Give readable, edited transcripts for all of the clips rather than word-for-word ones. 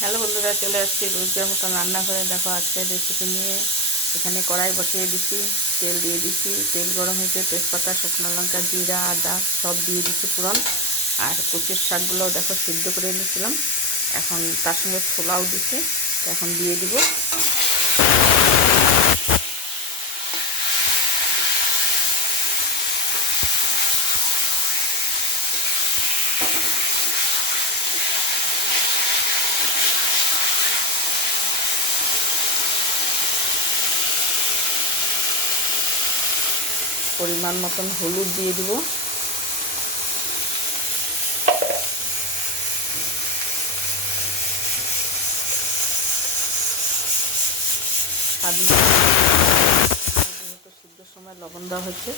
Hello বন্ধুরা, চলে আসছি রোজকার মতন রান্নাঘরে। দেখো আজকের রেসিপি নিয়ে। এখানে কড়াই বসিয়ে দিছি, তেল দিয়ে দিছি, তেল গরম হয়েছে, তেজপাতা, শুকনো লঙ্কা, জিরা, আদা সব দিয়ে দিছি ফোড়ন। আর কচুর শাকগুলোও দেখো সিদ্ধ করে নিয়েছিলাম, এখন তার সঙ্গে ছোলাও দিছে, এখন দিয়ে দিব। পরিমাণ মতন হলুদ দিয়ে দিব। স্বাদ মতো যেহেতু সিদ্ধর সময় লবণ দেওয়া হচ্ছে।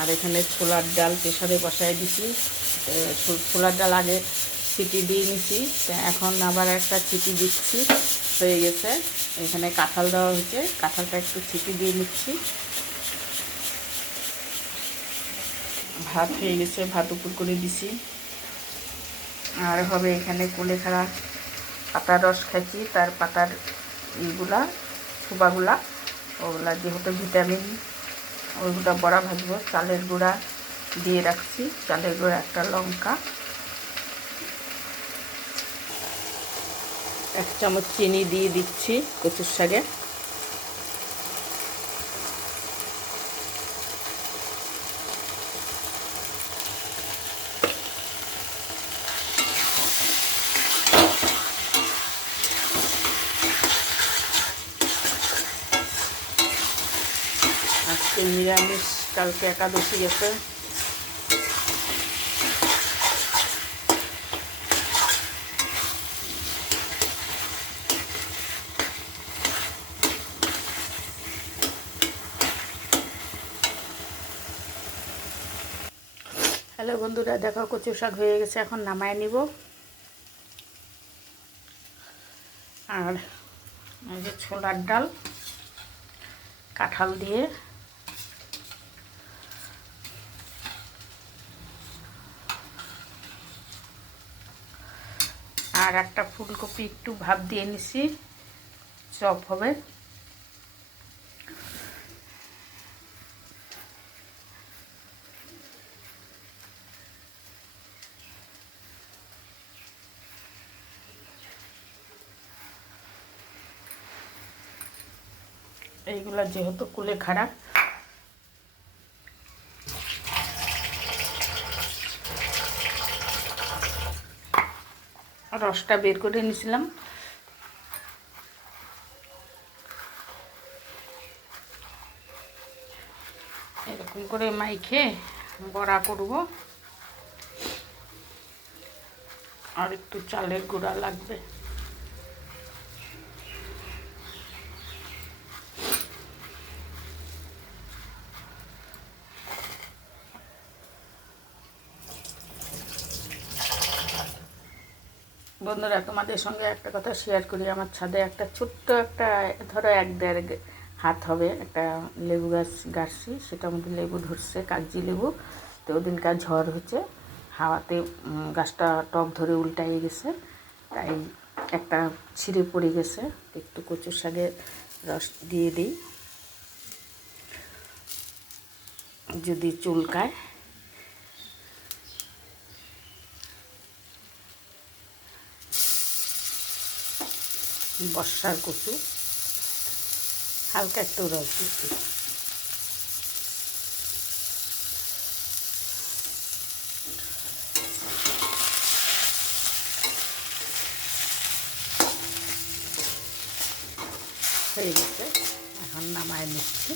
আর এখানে ছোলার ডাল প্রেসারে বসায় দিছি। ছোলার ডাল আগে সিটি দিয়ে নিছি, এখন আবার একটা সিটি দিচ্ছি, হয়ে গেছে। এখানে কাঁঠাল দেওয়া হয়েছে, কাঁঠালটা একটু সিটি দিয়ে নিচ্ছি। ভাত হয়ে গেছে, ভাত উপর করে দিছি। আর হবে এখানে কুলেখাড়া পাতার রস খাইছি, তার পাতার ইগুলা ছোবাগুলা, ওগুলা যেহেতু ভিটামিন, ওইগুলো বড়া ভাজবো। চালের গুঁড়া দিয়ে রাখছি, চালের গুঁড়া, একটা লঙ্কা, 1 চামচ চিনি দিয়ে দিচ্ছি কচুর শাকে। আজকে নিরামিষ, কালকে একাদশী গেছে। হ্যালো বন্ধুরা, দেখো কচু শাক হয়ে গেছে, এখন নামায় নিব। আর এই যে ছোলার ডাল কাঁঠাল দিয়ে, আর একটা ফুলকপি একটু ভাপ দিয়ে নিছি, চপ হবে। এইগুলা যেহেতু কুলেখাড়া, রসটা বের করে নিয়েছিলাম। এরকম করে মাইখে বড়া করব। আর একটু চালের গুঁড়া লাগবে। বন্ধুরা, তোমাদের সঙ্গে একটা কথা শেয়ার করি। আমার ছাদে একটা ছোট্ট একটা, ধরো 1-1.5 হাত হবে, একটা লেবু গাছ গাছছি, সেটার মধ্যে লেবু ধরছে, কাগজি লেবু। তো ওদিনকার ঝড় হচ্ছে, হাওয়াতে গাছটা টব ধরে উল্টাইয়ে গেছে, তাই একটা ছিঁড়ে পড়ে গেছে। একটু কচুর শাকের রস দিয়ে দিই, যদি চুলকায়। বর্ষার কচু, হালকা একটু রস দিচ্ছি। হয়ে গেছে, এখন নামায় নিচ্ছি।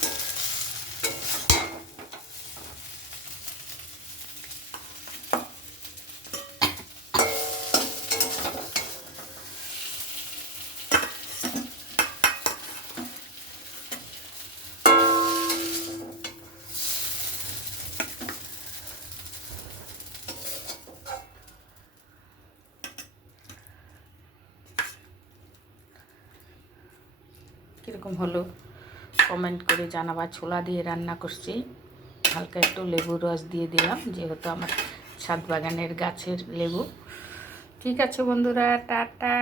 কীরকম হলো কমেন্ট করে জানাবা। ছোলা দিয়ে রান্না করছি, হালকা একটু লেবুর রস দিয়ে দিলাম, যেহেতু আমার ছাদ বাগানের গাছের লেবু। ঠিক আছে বন্ধুরা, টাটা।